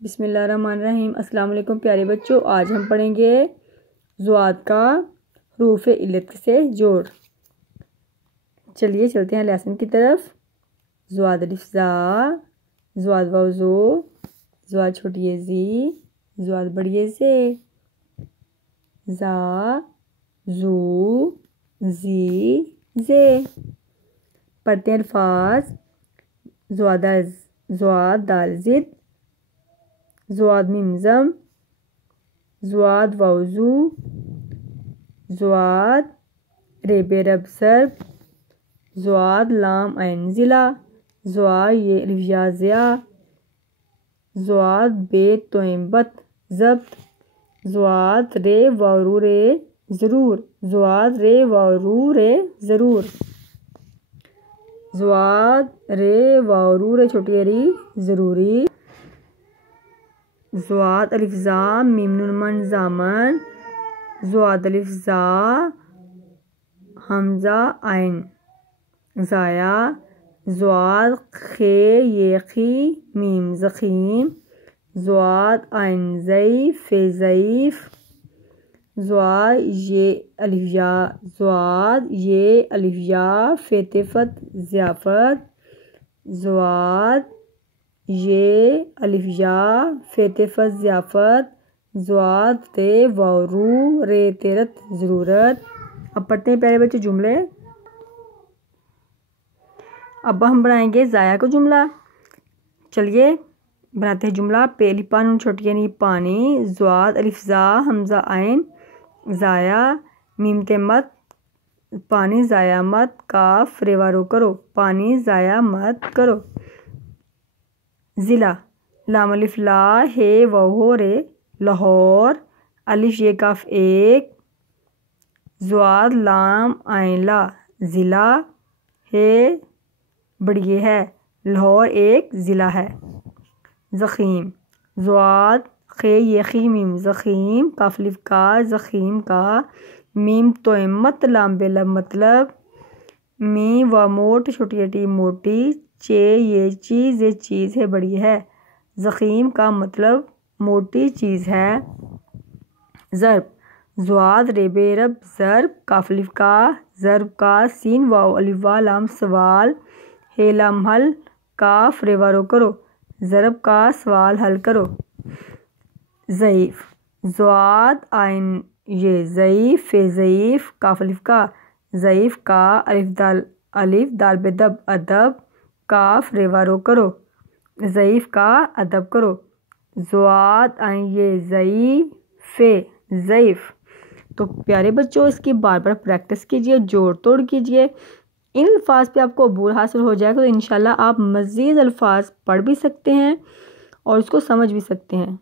بسم اللہ الرحمن الرحیم۔ السلام علیکم پیارے بچوں، آج ہم پڑھیں گے ضاد کا حروف علت سے جوڑ۔ چلیے چلتے ہیں لیسن کی طرف۔ ضاد الف زا، ضاد واو زو، ضاد چھوٹی زی، ضاد بڑی زے، زا زو زی زے۔ پڑھتے ہیں الفاظ۔ ضاد دال زد، ضاد میم زم، ضاد واو زو، ضاد ریب رب ضرب، ضاد لام عین ضلع، ضاد ی الف یا ضیا، ضاد بے توئم بت ضبط، ضاد رے واو رو رے ضرور، ضاد رے واو رو رے ضرور، ضاد رے واو رو رے چھوٹی ری ضروری، ضاد الف زا میم نون من زامن، ضاد الف زا حمزہ عین ضایا، ضاد خے یہ خی میم زخیم، ضاد عین زئی فے ضعیف، ضاد یہ الف یا فے طفت ضیافت، ضاد یہ الف یا فے طفت ضیافت، ضاد تے واو رو رے تیرت ضرورت۔ اب پڑھتے ہیں پیارے بچے جملے۔ اب ہم بنائیں گے ضائع کا جملہ۔ چلیے بناتے ہیں جملہ۔ پہلی پا نون چھوٹی یعنی پانی، ضاد الف زا حمزہ عین ضائع، میم تے مت پانی ضائع مت، کاف رے وارو کرو پانی ضائع مت کرو، ضلع لام الف لا ہے واو ہو رے لاہور، الف یہ کاف ایک، ضاد لام عین لا ضلع ہے بڑی ہے، لاہور ایک ضلع ہے۔ زخیم ضاد خے یہ خی میم زخیم، کاف الف کا زخیم کا، میم توئم مت لام بے لب مطلب، میم و موٹ چھوٹی ٹی موٹی، چے یہ چیز یہ چیز ہے بڑی ہے، زخیم کا مطلب موٹی چیز ہے۔ ضرب ضاد رے بے رب ضرب، کاف الف کا ضرب کا، سین واو الف وا لام سوال، ہے لام حل، کاف رے وارو کرو ضرب کا سوال حل کرو۔ ضعیف ضاد عین یہ ضعیف فے ضعیف، کاف الف کا ضعیف کا، الف دال بے دب ادب، کاف رے وارو کرو ضعیف کا ادب کرو، ضاد عین یہ ضعیف فے ضعیف۔ تو پیارے بچوں اس کی بار بار پریکٹس کیجئے، جوڑ توڑ کیجئے، ان الفاظ پہ آپ کو عبور حاصل ہو جائے گا تو انشاءاللہ آپ مزید الفاظ پڑھ بھی سکتے ہیں اور اس کو سمجھ بھی سکتے ہیں۔